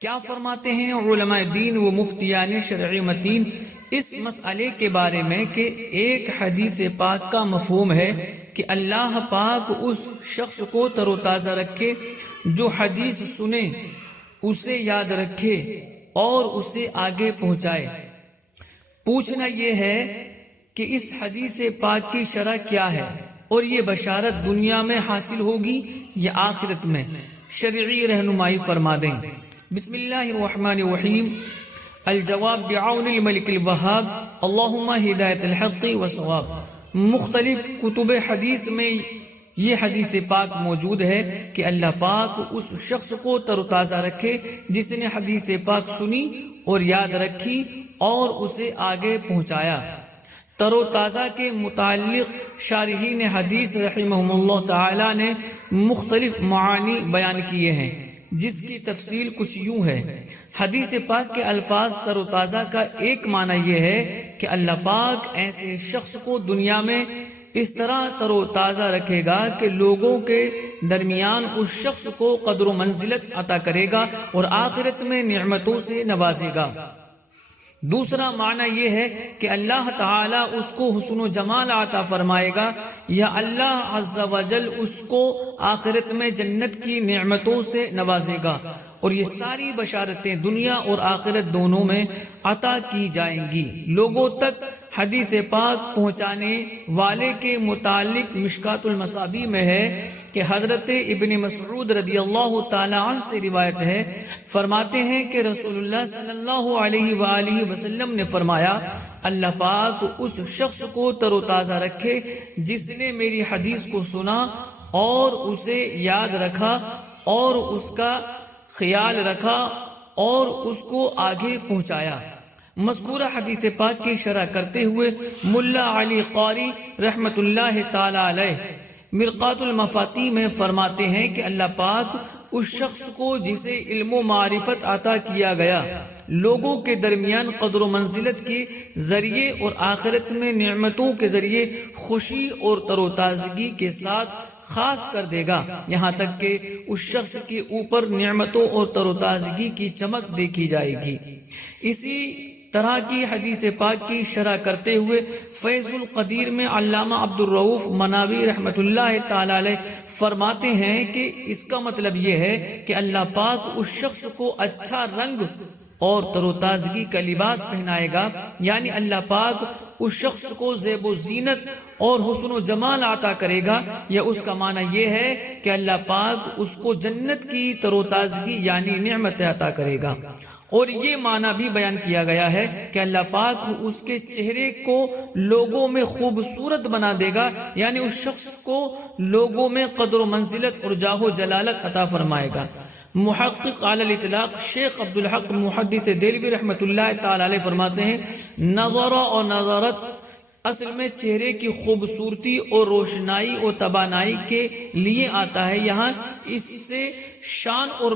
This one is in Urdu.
کیا فرماتے ہیں علماء دین و مفتیان شرعی متین اس مسئلے کے بارے میں کہ ایک حدیث پاک کا مفہوم ہے کہ اللہ پاک اس شخص کو تر و تازہ رکھے جو حدیث سنے، اسے یاد رکھے اور اسے آگے پہنچائے۔ پوچھنا یہ ہے کہ اس حدیث پاک کی شرح کیا ہے اور یہ بشارت دنیا میں حاصل ہوگی یا آخرت میں؟ شرعی رہنمائی فرما دیں۔ بسم اللہ الرحمن الرحیم۔ الجواب بعون الملک الوہاب، اللہم ہدایت الحق و ثواب۔ مختلف کتب حدیث میں یہ حدیث پاک موجود ہے کہ اللہ پاک اس شخص کو تر و تازہ رکھے جس نے حدیث پاک سنی اور یاد رکھی اور اسے آگے پہنچایا۔ تر و تازہ کے متعلق شارحین حدیث رحمہم اللہ تعالی نے مختلف معانی بیان کیے ہیں، جس کی تفصیل کچھ یوں ہے۔ حدیث پاک کے الفاظ تر و تازہ کا ایک معنی یہ ہے کہ اللہ پاک ایسے شخص کو دنیا میں اس طرح تر و تازہ رکھے گا کہ لوگوں کے درمیان اس شخص کو قدر و منزلت عطا کرے گا اور آخرت میں نعمتوں سے نوازے گا۔ دوسرا معنی یہ ہے کہ اللہ تعالیٰ اس کو حسن و جمال عطا فرمائے گا، یا اللہ عز و جل اس کو آخرت میں جنت کی نعمتوں سے نوازے گا، اور یہ ساری بشارتیں دنیا اور آخرت دونوں میں عطا کی جائیں گی۔ لوگوں تک حدیث پاک پہنچانے والے کے متعلق مشکات المصابیح میں ہے کہ حضرت ابن مسعود رضی اللہ تعالی عنہ سے روایت ہے، فرماتے ہیں کہ رسول اللہ صلی اللہ علیہ وآلہ وسلم نے فرمایا، اللہ پاک اس شخص کو تر و تازہ رکھے جس نے میری حدیث کو سنا اور اسے یاد رکھا اور اس کا خیال رکھا اور اس کو آگے پہنچایا۔ مذکورہ حدیث پاک کی شرح کرتے ہوئے ملا علی قاری رحمت اللہ تعالی علیہ مرقات المفاتیح میں فرماتے ہیں کہ اللہ پاک اس شخص کو جسے علم و معرفت عطا کیا گیا لوگوں کے درمیان قدر و منزلت کے ذریعے اور آخرت میں نعمتوں کے ذریعے خوشی اور تر و تازگی کے ساتھ خاص کر دے گا، یہاں تک کہ اس شخص کے اوپر نعمتوں اور تر و تازگی کی چمک دیکھی جائے گی۔ اسی طرح کی حدیث پاک کی شرح کرتے ہوئے فیض القدیر میں علامہ عبد الرؤف مناوی رحمت اللہ تعالی علیہ فرماتے ہیں کہ اس کا مطلب یہ ہے کہ اللہ پاک اس شخص کو اچھا رنگ اور تر و تازگی کا لباس پہنائے گا، یعنی اللہ پاک اس شخص کو زیب و زینت اور حسن و جمال عطا کرے گا، یا اس کا معنی یہ ہے کہ اللہ پاک اس کو جنت کی تر و تازگی یعنی نعمت عطا کرے گا۔ اور یہ معنی بھی بیان کیا گیا ہے کہ اللہ پاک اس کے چہرے کو لوگوں میں خوبصورت بنا دے گا، یعنی اس شخص کو لوگوں میں قدر و منزلت اور جاہ و جلالت عطا فرمائے گا۔ محقق علی الاطلاق شیخ عبدالحق محدث دہلوی رحمت اللہ تعالی علیہ فرماتے ہیں، نظر اور نظارت اصل میں چہرے کی خوبصورتی اور روشنائی اور توانائی کے لیے آتا ہے، یہاں اس سے شان اور